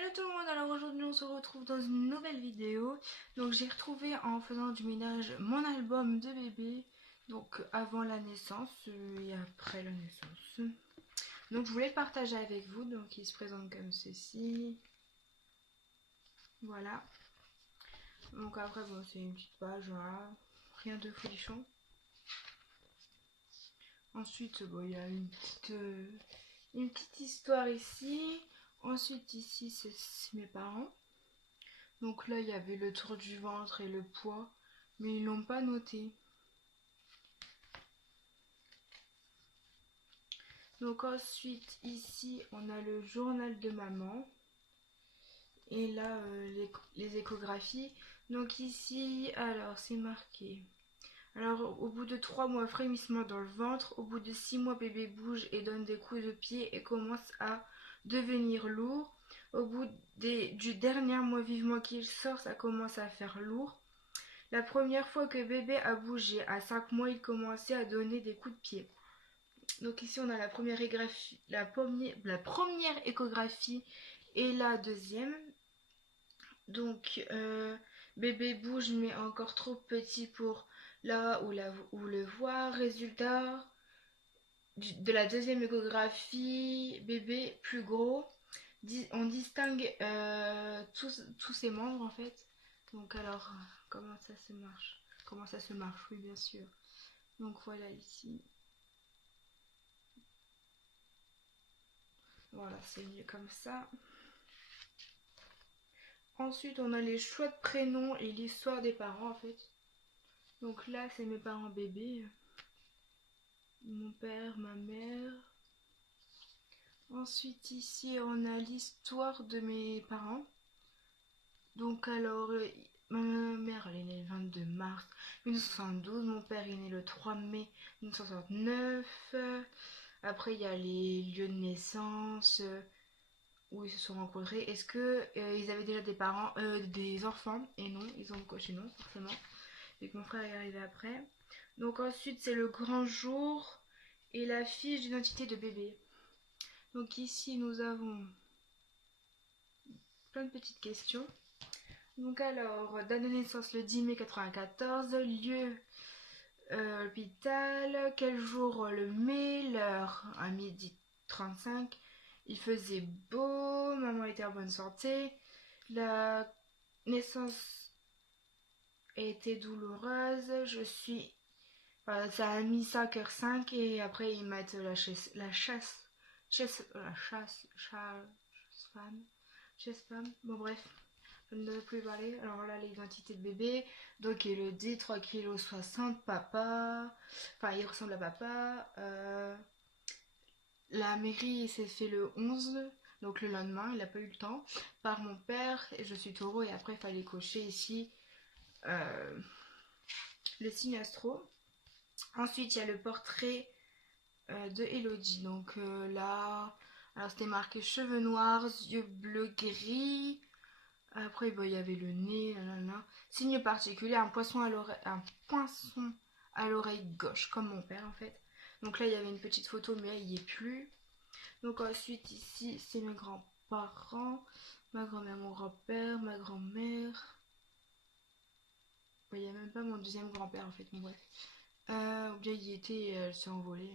Hello tout le monde, alors aujourd'hui on se retrouve dans une nouvelle vidéo. Donc j'ai retrouvé en faisant du ménage mon album de bébé, donc avant la naissance et après la naissance. Donc je voulais le partager avec vous, donc il se présente comme ceci. Voilà. Donc après bon c'est une petite page, voilà. Rien de folichon. Ensuite bon, il y a une petite histoire ici. Ensuite ici c'est mes parents. Donc là, il y avait le tour du ventre et le poids, mais ils l'ont pas noté. Donc ensuite, ici, on a le journal de maman. Et là, les échographies. Donc ici, alors, c'est marqué. Alors, au bout de 3 mois, frémissement dans le ventre. Au bout de 6 mois, bébé bouge et donne des coups de pied et commence à devenir lourd. Au bout du dernier mois vivement qu'il sort, ça commence à faire lourd. La première fois que bébé a bougé, à 5 mois, il commençait à donner des coups de pied. Donc ici, on a la première échographie et la deuxième. Donc, bébé bouge, mais encore trop petit pour là où le voir. Résultat de la deuxième échographie, bébé plus gros. On distingue tous ses membres en fait. Donc alors, comment ça se marche? Comment ça se marche? Oui, bien sûr. Donc voilà ici. Voilà, c'est mieux comme ça. Ensuite, on a les choix de prénoms et l'histoire des parents en fait. Donc là, c'est mes parents bébés. Mon père, ma mère. Ensuite, ici, on a l'histoire de mes parents. Donc alors, ma mère, elle est née le 22 mars 1972. Mon père est né le 3 mai 1969. Après, il y a les lieux de naissance, où ils se sont rencontrés. Est-ce que ils avaient déjà des parents, des enfants? Et non, ils ont coché non, forcément. Et que mon frère est arrivé après. Donc ensuite, c'est le grand jour et la fiche d'identité de bébé. Donc ici, nous avons plein de petites questions. Donc alors, date de naissance le 10 mai 94, lieu hôpital, quel jour le mai, l'heure à 12h35. Il faisait beau, maman était en bonne santé, la naissance était douloureuse, je suis... Enfin, ça a mis 5h05 et après ils mettent chasse femme, bon bref. Je ne devais plus parler. Alors là, l'identité de bébé. Donc, Elodie, 3,60 kg, papa. Enfin, il ressemble à papa. La mairie s'est fait le 11. Donc, le lendemain, il n'a pas eu le temps. Par mon père. Et je suis taureau. Et après, il fallait cocher ici le signe astro. Ensuite, il y a le portrait de Elodie. Donc là, alors c'était marqué cheveux noirs, yeux bleus gris. Après, il y avait le nez, là. Signe particulier, un poinçon à l'oreille gauche, comme mon père en fait. Donc là, il y avait une petite photo, mais il n'y est plus. Donc ensuite, ici, c'est mes grands-parents, ma grand-mère, mon grand-père, ma grand-mère. Il n'y a même pas mon deuxième grand-père en fait, bon bref. Ou bien il y était et elle s'est envolée.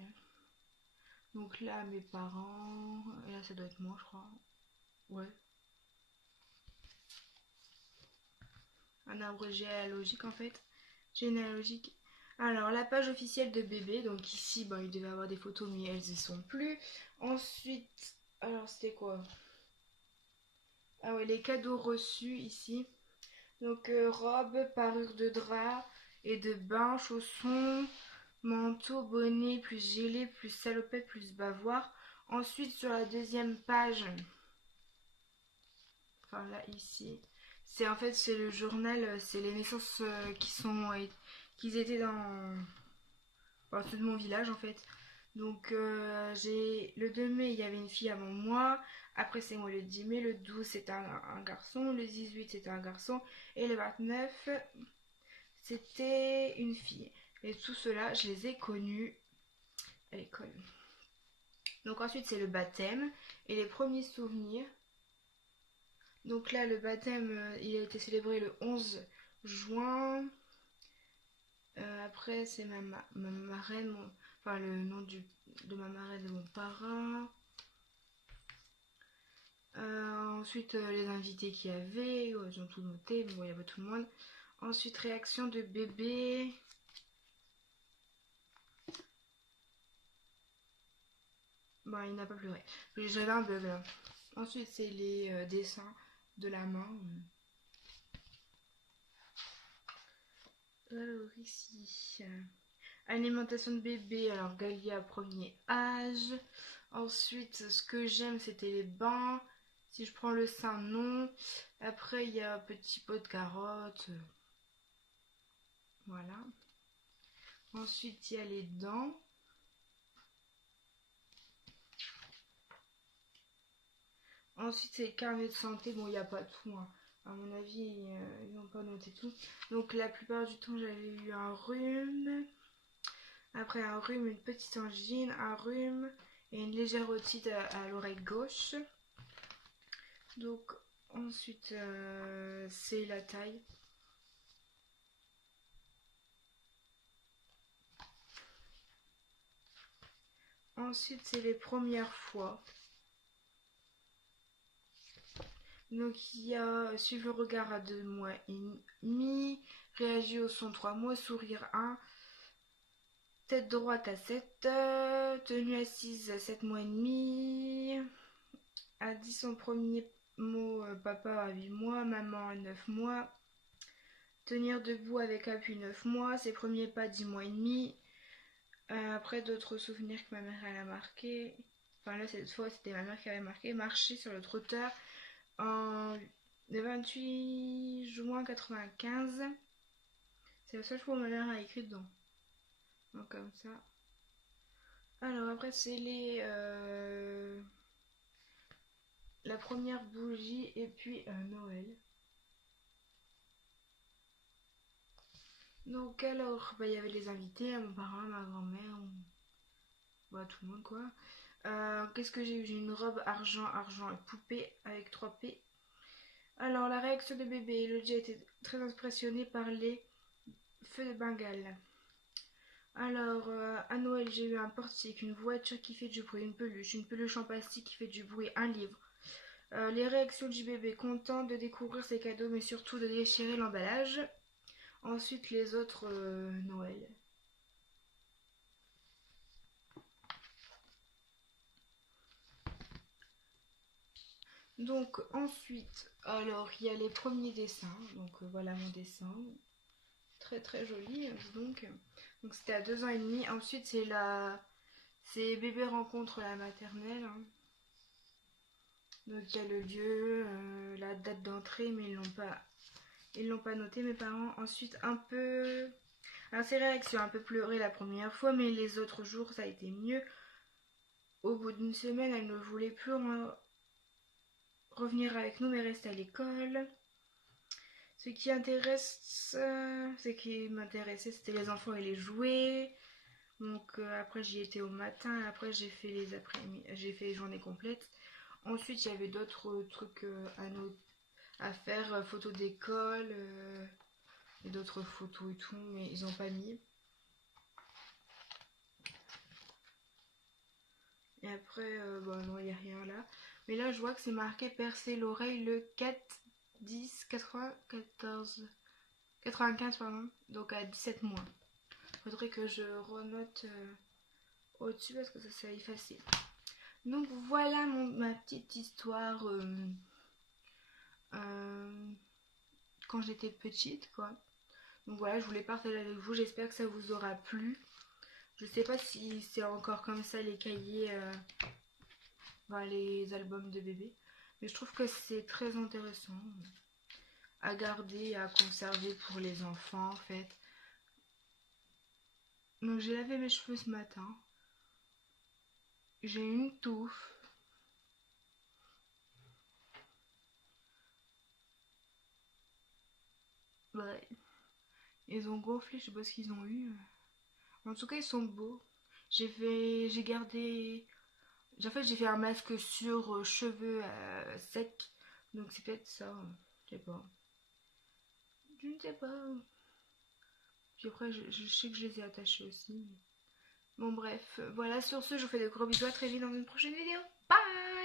Donc là, mes parents. Et là, ça doit être moi, je crois. Ouais. Un arbre généalogique en fait. Généalogique. Alors, la page officielle de bébé. Donc ici, il devait avoir des photos, mais elles y sont plus. Ensuite, alors c'était quoi? Ah ouais, les cadeaux reçus ici. Donc, robe, parure de drap et de bain, chaussons, manteau, bonnet, plus gilet, plus salopette, plus bavoir. Ensuite, sur la deuxième page, enfin là, ici, c'est en fait, c'est le journal, c'est les naissances qui étaient dans enfin, ceux de mon village en fait. Donc j'ai le 2 mai, il y avait une fille avant moi. Après c'est moi le 10 mai, le 12 c'était un garçon, le 18 c'était un garçon et le 29 c'était une fille. Et tout cela, je les ai connus à l'école. Donc ensuite c'est le baptême et les premiers souvenirs. Donc là, le baptême, il a été célébré le 11 juin. Après, c'est ma marraine, enfin le nom de ma marraine et mon parrain. Ensuite, les invités qu'il y avait, ils ont tout noté, mais bon, il y avait tout le monde. Ensuite, réaction de bébé. Bon, il n'a pas pleuré. J'avais un bug là. Ensuite, c'est les dessins de la main. Alors ici, alimentation de bébé. Alors Galia, premier âge. Ensuite, ce que j'aime, c'était les bains. Si je prends le sein, non. Après, il y a petit pot de carottes. Voilà. Ensuite, il y a les dents. Ensuite, c'est le carnet de santé. Bon, il n'y a pas tout, hein. À mon avis, ils n'ont pas noté tout. Donc, la plupart du temps, j'avais eu un rhume. Après un rhume, une petite angine, un rhume et une légère otite à l'oreille gauche. Donc, ensuite, c'est la taille. Ensuite, c'est les premières fois. Donc, il y a suivre le regard à 2 mois et demi, réagir au son 3 mois, sourire 1, tête droite à 7, tenue assise à 7 mois et demi, a dit son premier mot papa à 8 mois, maman à 9 mois, tenir debout avec appui 9 mois, ses premiers pas 10 mois et demi. Après d'autres souvenirs que ma mère elle a marqué. Enfin là cette fois c'était ma mère qui avait marqué marcher sur le trotteur le 28 juin 95. C'est la seule fois où ma mère a écrit dedans. Donc comme ça. Alors après c'est la première bougie et puis Noël. Donc alors bah, il y avait les invités, mon parrain, ma grand-mère, bah, tout le monde quoi. Qu'est-ce que j'ai eu? J'ai une robe argent, argent et poupée avec 3 P. Alors, la réaction de bébé. Elodie a été très impressionnée par les feux de Bengale. Alors, à Noël, j'ai eu un portique, une voiture qui fait du bruit, une peluche en plastique qui fait du bruit, un livre. Les réactions du bébé, content de découvrir ses cadeaux, mais surtout de déchirer l'emballage. Ensuite, les autres Noël. Donc ensuite, alors il y a les premiers dessins. Donc voilà mon dessin. Très très joli, donc. Donc c'était à 2 ans et demi. Ensuite c'est bébé rencontre la maternelle, hein. Donc il y a le lieu, la date d'entrée, mais ils l'ont pas noté mes parents. Ensuite un peu, alors ses réactions, un peu pleuré la première fois, mais les autres jours ça a été mieux. Au bout d'une semaine, elle ne voulait plus revenir avec nous, mais rester à l'école. Ce qui intéresse, ce qui m'intéressait, c'était les enfants et les jouets. Donc après j'y étais au matin, après j'ai fait les après-midi, j'ai fait les journées complètes. Ensuite il y avait d'autres trucs à faire, photos d'école et d'autres photos et tout, mais ils ont pas mis. Et après bon non il n'y a rien là. Mais là je vois que c'est marqué percer l'oreille le 4 10 94 95 pardon, donc à 17 mois. Faudrait que je renote au-dessus parce que ça s'est effacé. Donc voilà ma petite histoire euh, quand j'étais petite quoi. Donc voilà, je voulais partager avec vous, j'espère que ça vous aura plu. Je sais pas si c'est encore comme ça les cahiers, les albums de bébé. Mais je trouve que c'est très intéressant à garder, à conserver pour les enfants en fait. Donc j'ai lavé mes cheveux ce matin. J'ai une touffe. Ouais. Ils ont gonflé, je sais pas ce qu'ils ont eu. En tout cas, ils sont beaux. J'ai gardé. En fait, j'ai fait un masque sur cheveux secs. Donc c'est peut-être ça, je sais pas. Je ne sais pas. Puis après, je sais que je les ai attachés aussi. Bon bref, voilà, sur ce, je vous fais de gros bisous, à très vite dans une prochaine vidéo. Bye!